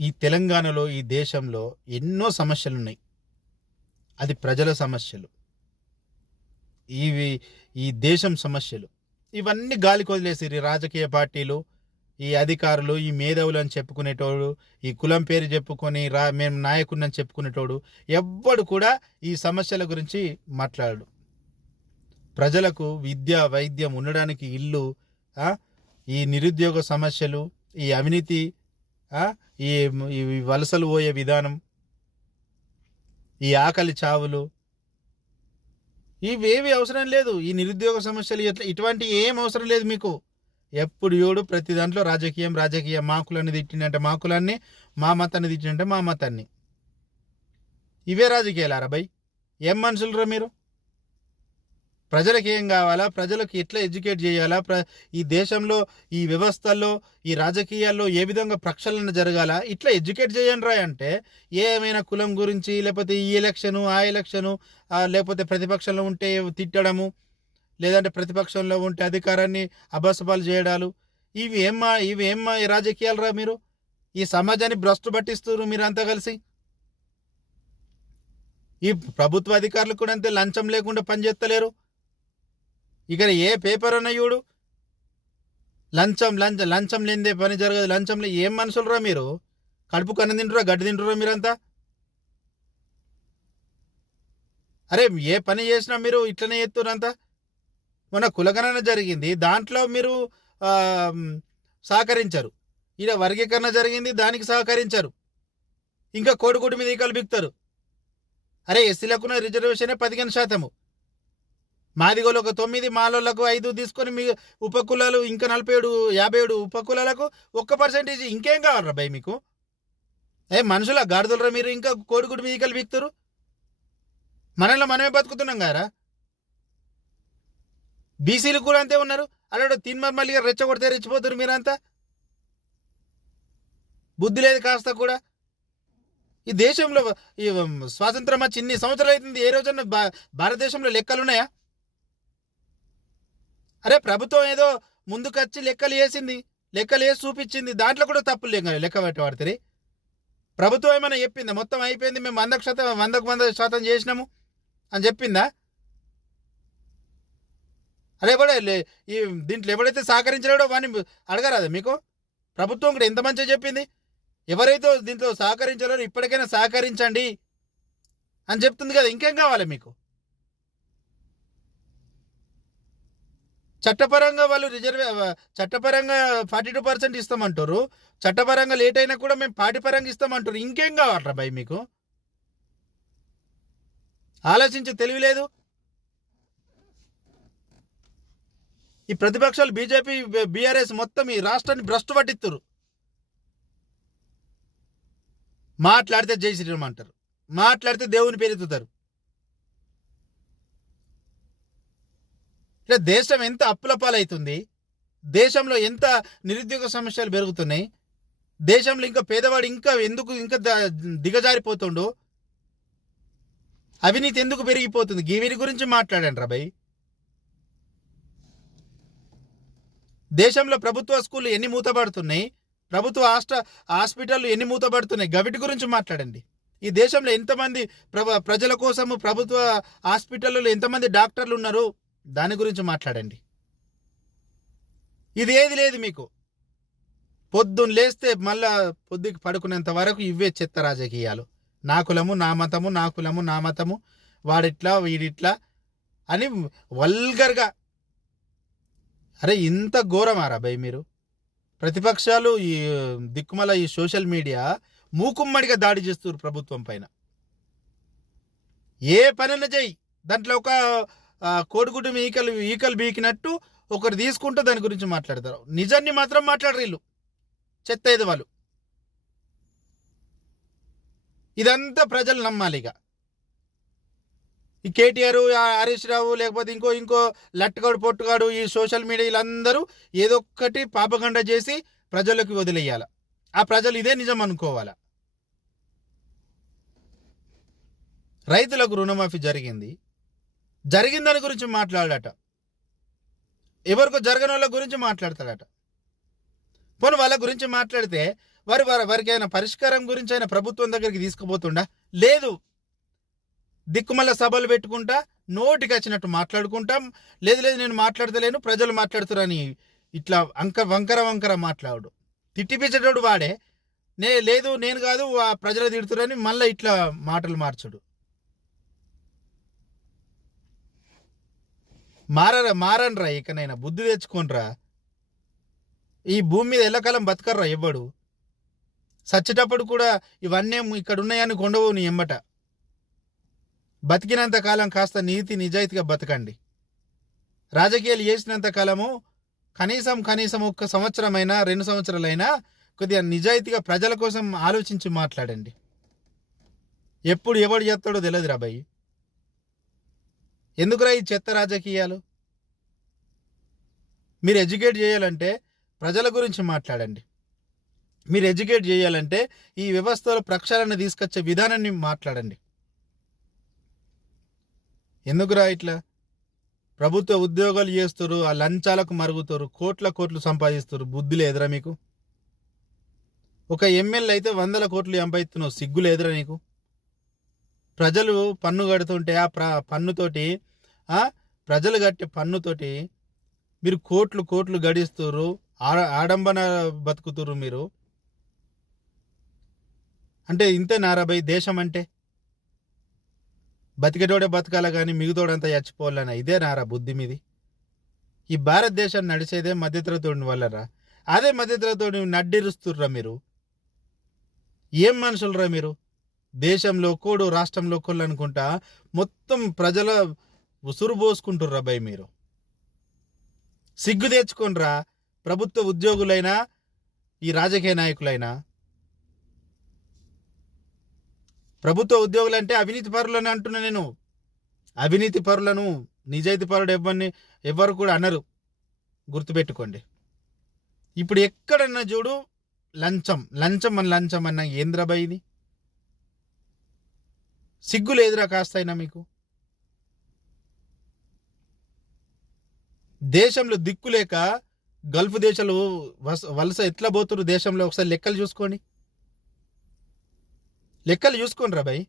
ఈ తెలంగాణలో ఈ దేశంలో ఎన్నో సమస్యలు ఉన్నాయి అది ప్రజల సమస్యలు. ఇవి ఈ దేశం సమస్యలు. ఇవన్నీ గాలికి వదిలేసిర్రు ఈ రాజకీయ పార్టీలు ఈ అధికారులు ఈ మేధావులు అని చెప్పుకునేటోడు ఈ కులం పేరు చెప్పుకొని రా మేము నాయకుడిని అని చెప్పుకునేటోడు ఎవ్వడు కూడా ఈ సమస్యల గురించి మాట్లాడు ప్రజలకు విద్య వైద్యం ఉండడానికి ఇల్లు ఈ నిరుద్యోగ సమస్యలు ఈ అవినీతి ఈ ఈ వలసలు పోయే విధానం ఈ ఆకలి చావులు ఇవేవి అవసరం లేదు. ఈ నిరుద్యోగ సమస్యలు ఇట్లా ఇటువంటి ఏం అవసరం లేదు మీకు. ఎప్పుడు ఏడు ప్రతి దాంట్లో రాజకీయం రాజకీయం. మా కులాన్ని మాకులన్నీ మా కులాన్ని మా మతాన్ని తిట్టినంటే మా మతాన్ని. ఇవే రాజకీయాలారా బై? ఏం మనుషులరా మీరు? ప్రజలకు ఏం కావాలా? ప్రజలకు ఎట్లా ఎడ్యుకేట్ చేయాలా? ప్ర ఈ దేశంలో ఈ వ్యవస్థల్లో ఈ రాజకీయాల్లో ఏ విధంగా ప్రక్షాళన జరగాల? ఇట్లా ఎడ్యుకేట్ చేయండి రా అంటే ఏమైనా కులం గురించి లేకపోతే ఈ ఎలక్షను ఆ ఎలక్షను లేకపోతే ప్రతిపక్షంలో ఉంటే తిట్టడము లేదంటే ప్రతిపక్షంలో ఉంటే అధికారాన్ని అభాసపాలు చేయడాలు ఇవి ఏమ్మా ఇవి ఏమ్మా ఈ రాజకీయాలు రా మీరు? ఈ సమాజాన్ని భ్రష్టు పట్టిస్తున్నారు మీరంతా కలిసి? ఈ ప్రభుత్వ అధికారులు కూడా అంతే లంచం లేకుండా పనిచేస్తలేరు. ఇక్కడ ఏ పేపర్ అన్న చూడు. లంచం లంచం లంచం లేనిదే పని జరగదు. లంచం ఏం మనుషులరా మీరు? కడుపు కన్ను తింటురా గడ్డి తింటురా మీరంతా? అరే ఏ పని చేసినా మీరు ఇట్లనే చేస్తున్నంతా మొన్న కులగణన జరిగింది. దాంట్లో మీరు సహకరించరు సహకరించారు. ఇలా వర్గీకరణ జరిగింది దానికి సహకరించారు. ఇంకా కోడిగుడ్డు మీద ఈకలు బిక్తారు అరే ఎస్సీలకున్న రిజర్వేషనే పదిహేను శాతము. మాదిగోలు ఒక తొమ్మిది మాలోళ్ళకు ఐదు తీసుకొని మీ ఉపకులాలు ఇంకా నలభై ఏడు యాభై ఏడు ఉపకులాలకు ఒక్క పర్సెంటేజ్ ఇంకేం కావాలరా భయ్ మీకు? ఏ మనుషుల గాడిదలరా మీరు ఇంకా కోడిగుడి మీద ఈకలు మనలో మనమే బతుకుతున్నాం కారా బీసీలు కూడా అంతే ఉన్నారు. అలాంటి తిన్మర్ మళ్ళీ రెచ్చగొడితే రెచ్చిపోతారు మీరంతా. బుద్ధి లేదు కాస్త కూడా. ఈ దేశంలో ఈ స్వాతంత్రం వచ్చి ఇన్ని సంవత్సరాలు అవుతుంది ఏ రోజన్నా భా- భారతదేశంలో లెక్కలు ఉన్నాయా అరే ప్రభుత్వం ఏదో ముందుకొచ్చి లెక్కలు వేసింది లెక్కలు వేసి చూపించింది. దాంట్లో కూడా తప్పులు లెక్క పెట్టి వాడితే ప్రభుత్వం ఏమైనా చెప్పిందా? మొత్తం అయిపోయింది మేము వందకు శాతం వందకు వంద శాతం చేసినాము అని చెప్పిందా? అరే కూడా లే- ఈ దీంట్లో ఎవడైతే సహకరించలేడో వాడిని అడగరాదా మీకు? ప్రభుత్వం కూడా ఎంత మంచిగా చెప్పింది? ఎవరైతే దీంట్లో సహకరించాలో ఇప్పటికైనా సహకరించండి అని చెప్తుంది కదా ఇంకేం కావాలి మీకు? చట్టపరంగా వాళ్ళు రిజర్వే చట్టపరంగా ఫార్టీ టూ పర్సెంట్ ఇస్తామంటారు. చట్టపరంగా లేట్ అయినా కూడా మేము పార్టీ పరంగా ఇస్తామంటారు. ఇంకేం కావాలరా భయ్ మీకు? ఆలోచించి తెలివి లేదు. ఈ ప్రతిపక్షాలు బీజేపీ బీఆర్ఎస్ మొత్తం ఈ రాష్ట్రాన్ని భ్రష్టు పట్టిస్తారు మాట్లాడితే జై శ్రీరామ్ అంటారు. మాట్లాడితే దేవుని పేరెత్తుతారు. ఇట్లా దేశం ఎంత అప్పుల పాలవుతుంది దేశంలో ఎంత నిరుద్యోగ సమస్యలు పెరుగుతున్నాయి దేశంలో ఇంకా పేదవాడు ఇంకా ఎందుకు ఇంకా దిగజారిపోతుండు అవినీతి ఎందుకు పెరిగిపోతుంది? వీరి గురించి మాట్లాడండి రాబాయ్ దేశంలో ప్రభుత్వ స్కూళ్ళు ఎన్ని మూతపడుతున్నాయి ప్రభుత్వ హాస్ట హాస్పిటల్ ఎన్ని మూతబడుతున్నాయి గవిటి గురించి మాట్లాడండి. ఈ దేశంలో ఎంతమంది ప్ర ప్రజల కోసము ప్రభుత్వ హాస్పిటల్లో ఎంతమంది డాక్టర్లు ఉన్నారు దాని గురించి మాట్లాడండి. ఇది ఏది లేదు మీకు. పొద్దున్న లేస్తే మళ్ళా పొద్దుకి పడుకునేంత వరకు ఇవే చెత్త రాజకీయాలు. నా కులము నా మతము నా కులము నా మతము వాడిట్లా వీడిట్లా అని వల్గర్గా. అరే ఇంత ఘోరమారా భయ్ మీరు? ప్రతిపక్షాలు ఈ దిక్కుమల ఈ సోషల్ మీడియా మూకుమ్మడిగా దాడి చేస్తున్నారు ప్రభుత్వం పైన. ఏ పనైనా చెయ్యి దాంట్లో ఒక కోడిగుడ్డు ఈకలు ఈకలు బీకినట్టు ఒకరు తీసుకుంటే దాని గురించి మాట్లాడతారు. నిజాన్ని మాత్రం మాట్లాడరు వీళ్ళు. చెత్త ఇది వాళ్ళు? ఇదంతా ప్రజలు నమ్మాలి ఇక. ఈ కేటీఆర్ హరీష్ రావు లేకపోతే ఇంకో ఇంకో లట్టుగాడు పొట్టుగాడు ఈ సోషల్ మీడియా వీళ్ళందరూ ఏదో ఒక్కటి పాపగండ చేసి ప్రజలకు వదిలేయాల. ఆ ప్రజలు ఇదే నిజం అనుకోవాలా. రైతులకు రుణమాఫీ జరిగింది. జరిగిన దాని గురించి మాట్లాడట ఎవరికో జరగని వాళ్ళ గురించి మాట్లాడతాడట. పోనీ వాళ్ళ గురించి మాట్లాడితే వారి వారి వారికి అయినా పరిష్కారం గురించి అయినా ప్రభుత్వం దగ్గరికి తీసుకుపోతుండా? లేదు. దిక్కుమల్ల సభలు పెట్టుకుంటా నోటికి వచ్చినట్టు మాట్లాడుకుంటాం. లేదు లేదు నేను మాట్లాడతలేను ప్రజలు మాట్లాడుతారని ఇట్లా అంక వంకర వంకర మాట్లాడు. తిట్టిపించేటోడు వాడే. నే లేదు నేను కాదు ప్రజలు తిడుతురని మళ్ళీ ఇట్లా మాటలు మార్చడు. మారరా మారనరా ఇకనైనా బుద్ధి తెచ్చుకోనరా. ఈ భూమి మీద ఎల్లకాలం బతకర్రా ఎవ్వడు. సచ్చేటప్పుడు కూడా ఇవన్నీ ఇక్కడ ఉన్నాయని కొండవు నీ ఎమ్మట. బతికినంత కాలం కాస్త నీతి నిజాయితీగా బతకండి. రాజకీయాలు చేసినంత కాలము కనీసం కనీసం ఒక్క సంవత్సరమైనా రెండు సంవత్సరాలైనా కొద్దిగా నిజాయితీగా ప్రజల కోసం ఆలోచించి మాట్లాడండి. ఎప్పుడు ఎవడు చేస్తాడో తెలియదు రాబాయి ఎందుకురా ఈ చెత్త రాజకీయాలు? మీరు ఎడ్యుకేట్ చేయాలంటే ప్రజల గురించి మాట్లాడండి. మీరు ఎడ్యుకేట్ చేయాలంటే ఈ వ్యవస్థలో ప్రక్షాళన తీసుకొచ్చే విధానాన్ని మాట్లాడండి. ఎందుకురా ఇట్లా? ప్రభుత్వ ఉద్యోగాలు చేస్తారు ఆ లంచాలకు మరుగుతారు కోట్ల కోట్లు సంపాదిస్తారు బుద్ధి లేదురా మీకు? ఒక ఎమ్మెల్యే అయితే వందల కోట్లు సంపాదిస్తున్నావు. సిగ్గు లేదురా నీకు? ప్రజలు పన్ను కడుతుంటే ఆ ప్ర పన్నుతోటి ప్రజలు కట్టే పన్నుతోటి మీరు కోట్లు కోట్లు గడిస్తున్నారు ఆడంబన బతుకుతురు మీరు? అంటే ఇంతే నారాబాయ్ దేశం అంటే? బతికేటోడే బతకాల కానీ మిగతోడంతా చచ్చిపోవాలన్న ఇదే నారా బుద్ధి మీది. ఈ భారతదేశం నడిచేదే మధ్యతరతోడి వల్లరా? అదే మధ్యతరతోడి నడ్డిరుస్తుర్రా మీరు? ఏం మనుషులరా మీరు? దేశంలో కోడు రాష్ట్రంలో కోళ్ళు అనుకుంటా మొత్తం ప్రజల ఉసురు పోసుకుంటుర్రా భయ్ మీరు. సిగ్గు తెచ్చుకోనరా ప్రభుత్వ ఉద్యోగులైనా ఈ రాజకీయ నాయకులైనా. ప్రభుత్వ ఉద్యోగులు అంటే అవినీతి పరులని అంటున్నా నేను. అవినీతి పరులను నిజాయితీ పరుడు ఎవరిని ఎవరు కూడా అనరు. గుర్తుపెట్టుకోండి. ఇప్పుడు ఎక్కడన్నా చూడు లంచం లంచం అని లంచం అన్న ఏంద్రబాయి ఇది? సిగ్గు లేదురా కాస్తైనా మీకు? దేశంలో దిక్కు లేక గల్ఫ్ దేశాలు వలస ఎట్లా పోతున్నారు దేశంలో? ఒకసారి లెక్కలు చూసుకోండి లెక్కలు చూసుకోండి రా భయ్.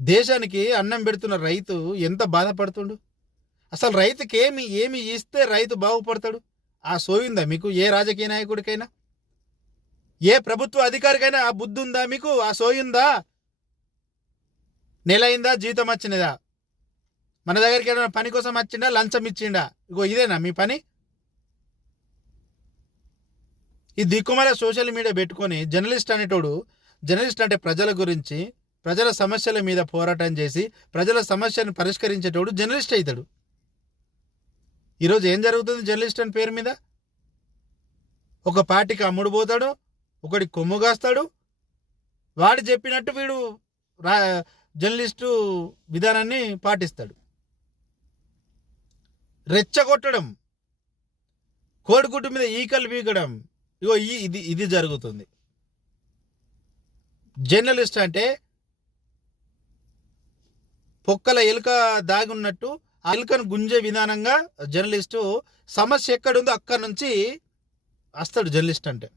దేశానికి అన్నం పెడుతున్న రైతు ఎంత బాధపడుతుండు? అసలు రైతుకి ఏమి ఏమి ఇస్తే రైతు బాగుపడతాడు? ఆ సోయిందా మీకు? ఏ రాజకీయ నాయకుడికైనా? ఏ ప్రభుత్వ అధికారికైనా ఆ బుద్ధి ఉందా మీకు? ఆ సోయుందా నెల అయిందా? జీతం వచ్చినదా? మన దగ్గరికి ఏమైనా పని కోసం వచ్చిండా? లంచం ఇచ్చిండా? ఇగో ఇదేనా మీ పని? ఈ దిక్కుమల సోషల్ మీడియా పెట్టుకొని జర్నలిస్ట్ అనేటోడు జర్నలిస్ట్ అంటే ప్రజల గురించి ప్రజల సమస్యల మీద పోరాటం చేసి ప్రజల సమస్యను పరిష్కరించేటోడు జర్నలిస్ట్ అవుతాడు ఈరోజు ఏం జరుగుతుంది జర్నలిస్ట్ అని పేరు మీద? ఒక పార్టీకి అమ్ముడు పోతాడు ఒకటి కొమ్ము కాస్తాడు. వాడు చెప్పినట్టు వీడు రా జర్నలిస్టు విధానాన్ని పాటిస్తాడు. రెచ్చగొట్టడం. కోడిగుడ్డు మీద ఈకలు పీకడం. ఇగో ఈ ఇది ఇది జరుగుతుంది. జర్నలిస్ట్ అంటే పొక్కల ఎలుక దాగున్నట్టు ఆ ఎలుకను గుంజే విధానంగా జర్నలిస్టు సమస్య ఎక్కడుందో అక్కడి నుంచి వస్తాడు జర్నలిస్ట్ అంటే.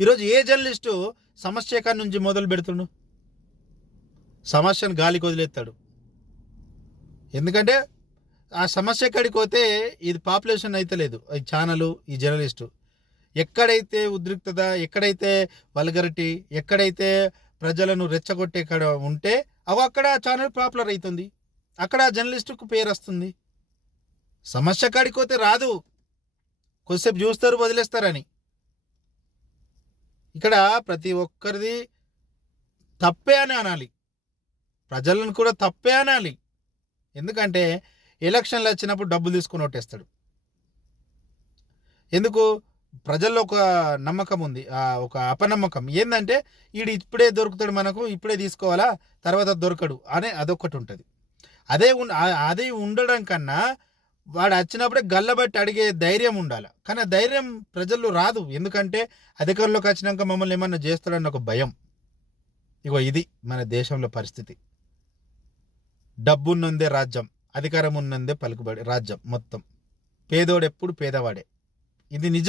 ఈరోజు ఏ జర్నలిస్టు సమస్య ఎక్కడి నుంచి మొదలు పెడుతుండు? సమస్యను గాలికి వదిలేస్తాడు. ఎందుకంటే ఆ సమస్య ఎక్కడికి పోతే ఇది పాపులేషన్ అయితే లేదు. ఈ ఛానల్ ఈ జర్నలిస్టు. ఎక్కడైతే ఉద్రిక్తత ఎక్కడైతే వల్గరిటీ ఎక్కడైతే ప్రజలను రెచ్చగొట్టే కాడ ఉంటే అవి అక్కడ ఛానల్ పాపులర్ అవుతుంది అక్కడ జర్నలిస్టుకు పేరు వస్తుంది. సమస్య కాడికి పోతే రాదు. కొద్దిసేపు చూస్తారు వదిలేస్తారని. ఇక్కడ ప్రతి ఒక్కరిది తప్పే అని అనాలి. ప్రజలను కూడా తప్పే అనాలి. ఎందుకంటే ఎలక్షన్లు వచ్చినప్పుడు డబ్బులు తీసుకుని ఓటేస్తాడు. ఎందుకు? ప్రజల్లో ఒక నమ్మకం ఉంది. ఒక అపనమ్మకం. ఏంటంటే వీడు ఇప్పుడే దొరుకుతాడు మనకు ఇప్పుడే తీసుకోవాలా తర్వాత దొరకడు అనే అదొకటి ఉంటుంది. అదే అదే ఉండడం కన్నా వాడు వచ్చినప్పుడే గల్లబట్టి అడిగే ధైర్యం ఉండాలి. కానీ ఆ ధైర్యం ప్రజల్లో రాదు. ఎందుకంటే అధికారంలోకి వచ్చినాక మమ్మల్ని ఏమన్నా చేస్తాడన్న ఒక భయం. ఇగో ఇది మన దేశంలో పరిస్థితి. డబ్బున్నందే రాజ్యం అధికారం ఉన్నందే పలుకుబడి రాజ్యం మొత్తం. పేదోడెప్పుడు పేదవాడే. ఇది నిజం.